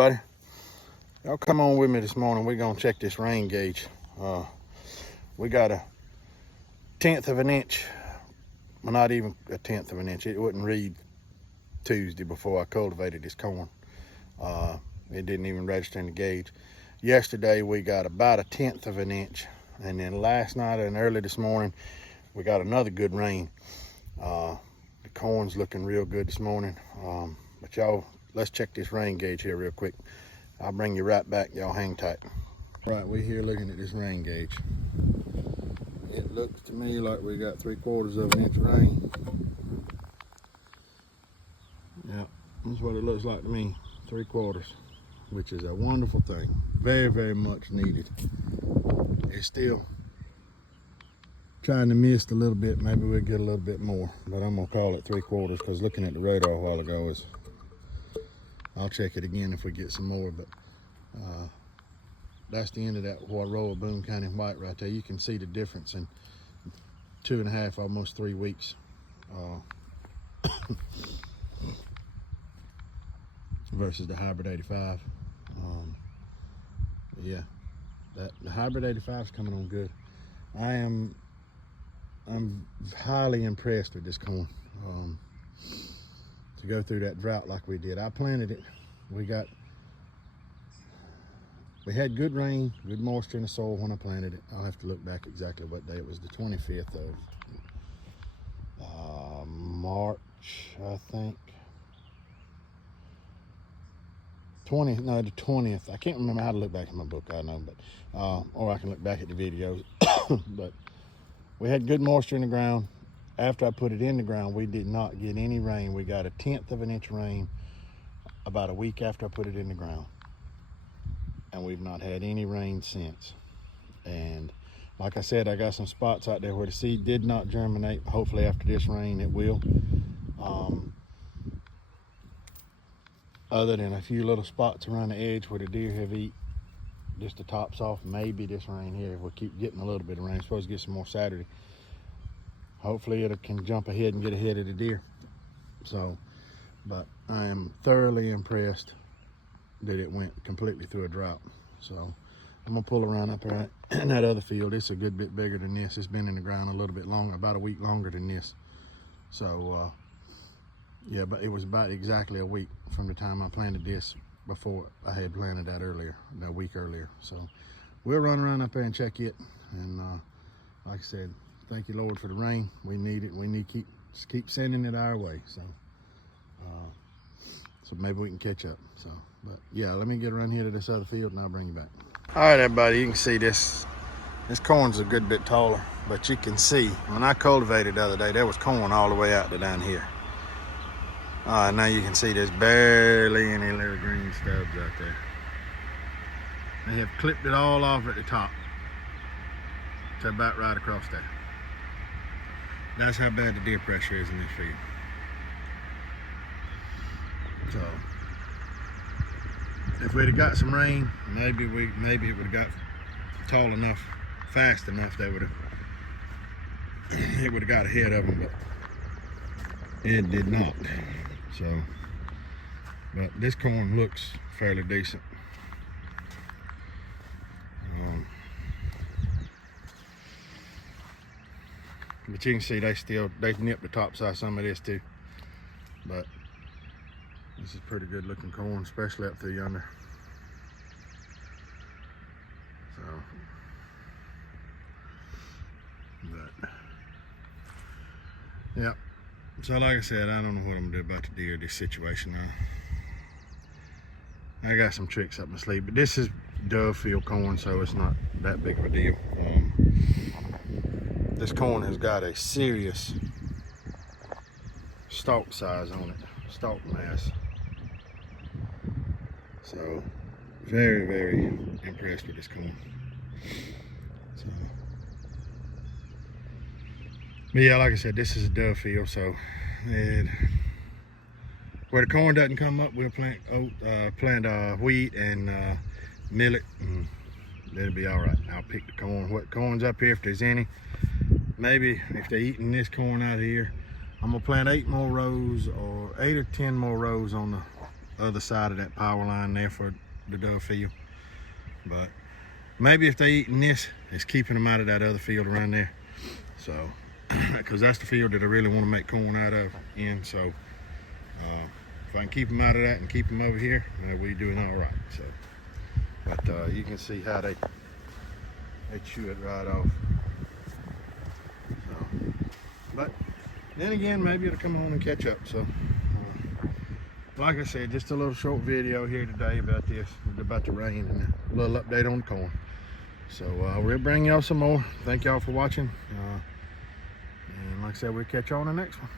everybody. Y'all come on with me this morning. We're gonna check this rain gauge. We got a 1/10 of an inch. Well, not even a 1/10 of an inch. It wouldn't read Tuesday before I cultivated this corn. It didn't even register in the gauge. Yesterday we got about a 1/10 of an inch, and then last night and early this morning we got another good rain. The corn's looking real good this morning. But y'all, let's check this rain gauge here real quick. I'll bring you right back. Y'all hang tight. Right, we're here looking at this rain gauge. It looks to me like we got 3/4 of an inch rain. Yeah, that's what it looks like to me. 3/4, which is a wonderful thing. Very, very much needed. It's still trying to mist a little bit. Maybe we'll get a little bit more, but I'm gonna call it 3/4 because looking at the radar a while ago is, I'll check it again if we get some more, but that's the end of that row of Boone County white right there. You can see the difference in 2.5, almost 3 weeks. Versus the hybrid 85. Yeah, the hybrid 85 is coming on good. I'm highly impressed with this corn. To go through that drought like we did. I planted it. We had good rain, good moisture in the soil when I planted it. I'll have to look back exactly what day. It was the 25th of March, I think. The 20th. I can't remember how to look back in my book, I know, but or I can look back at the videos. But we had good moisture in the ground. After I put it in the ground, we did not get any rain. We got a 1/10 of an inch rain about a week after I put it in the ground. And we've not had any rain since. And like I said, I got some spots out there where the seed did not germinate. Hopefully after this rain, it will. Other than a few little spots around the edge where the deer have eat just the tops off, maybe this rain here, if we keep getting a little bit of rain. We're supposed to get some more Saturday. Hopefully it can jump ahead and get ahead of the deer. So, but I am thoroughly impressed that it went completely through a drought. So I'm gonna pull around up there in that other field. It's a good bit bigger than this. It's been in the ground a little bit longer, about a week longer than this. So yeah, but it was about exactly a week from the time I planted this before I had planted that earlier, a week earlier. So we'll run around up there and check it. And like I said, thank you, Lord, for the rain. We need it. We need to keep sending it our way. So so maybe we can catch up. So, but yeah, let me get around here to this other field and I'll bring you back. All right, everybody, you can see this corn's a good bit taller, but you can see when I cultivated the other day, there was corn all the way out to down here. Now you can see there's barely any little green stubs out there. They have clipped it all off at the top to about right across there. That's how bad the deer pressure is in this field. So if we'd have got some rain, maybe it would have got tall enough, fast enough that it would have got ahead of them, but it did not. So, but this corn looks fairly decent. But you can see they nipped the top side of some of this too. But this is pretty good looking corn, especially up through yonder. So, but yeah. So like I said, I don't know what I'm gonna do about the deer, this situation now. I got some tricks up my sleeve, but this is dove field corn, so it's not that big of a deal. This corn has got a serious stalk size on it, stalk mass. So very, very impressed with this corn. So, but yeah, like I said, this is a dove field, so where the corn doesn't come up, we'll plant wheat and millet, and it'll be all right. I'll pick the corn. What corn's up here, if there's any. Maybe if they're eating this corn out of here, I'm gonna plant 8 more rows or 8 or 10 more rows on the other side of that power line there for the dove field. But maybe if they eating this, it's keeping them out of that other field around there. So, because that's the field that I really want to make corn out of in. So, if I can keep them out of that and keep them over here, we're doing all right. So, but you can see how they chew it right off. So, but then again, maybe it'll come on and catch up. So, like I said, just a little short video here today about this, about the rain, and a little update on the corn. So we'll bring y'all some more. Thank y'all for watching. And like I said, we'll catch you on the next one.